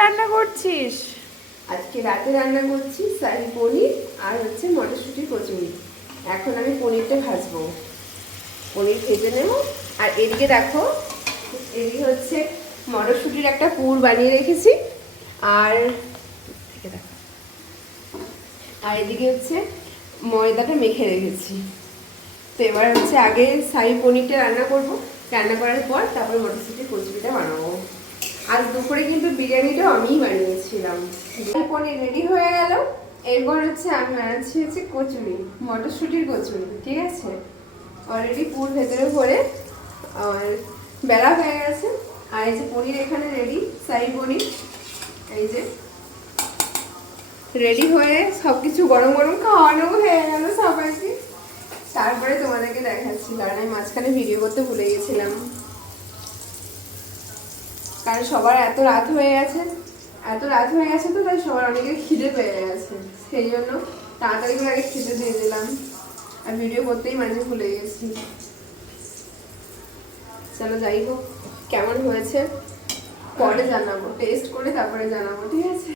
রান্না করছিস? আজকে রাতে রান্না করছি শাহী পনির আর হচ্ছে মটরশুঁটির কচুরি। এখন আমি পনিরটা ভাজবো, পনির ভেজে নেব। আর এদিকে দেখো, এদিকে হচ্ছে মটরশুঁটির একটা পুর বানিয়ে রেখেছি। আর আর এদিকে হচ্ছে ময়দাটা মেখে রেখেছি। তো এবার হচ্ছে আগে শাহী পনিরটা রান্না করব, রান্না করার পর তারপর মটরশুঁটির কচুরিটা বানাবো। আজ দুপুরে কিন্তু বিরিয়ানিটাও আমিই বানিয়েছিলাম। পনির রেডি হয়ে গেল। এরপর হচ্ছে আমি বানাচ্ছি হচ্ছে কচুরি, মটরশুঁটির কচুরি। ঠিক আছে, অলরেডি পুর ভেতরে ভরে আর বেলা হয়ে গেছে। আর এই যে পনির এখানে রেডি, শাহী পনির এই যে রেডি হয়ে সবকিছু গরম গরম খাওয়ানো হয়ে গেল সবাইকে। তারপরে তোমাদেরকে দেখাচ্ছি, কারণ আমি মাঝখানে ভিডিও করতে ভুলে গেছিলাম। কারণ সবার এত রাত হয়ে গেছে তো তাই সবার অনেকের খিদে পেয়ে গেছে, সেই জন্য তাড়াতাড়ি করে আগে খেতে দিয়ে দিলাম। আর ভিডিও করতেই মাঝে ভুলে গেছি। চলো যাই হোক, কেমন হয়েছে পরে জানাবো, টেস্ট করে তারপরে জানাবো। ঠিক আছে।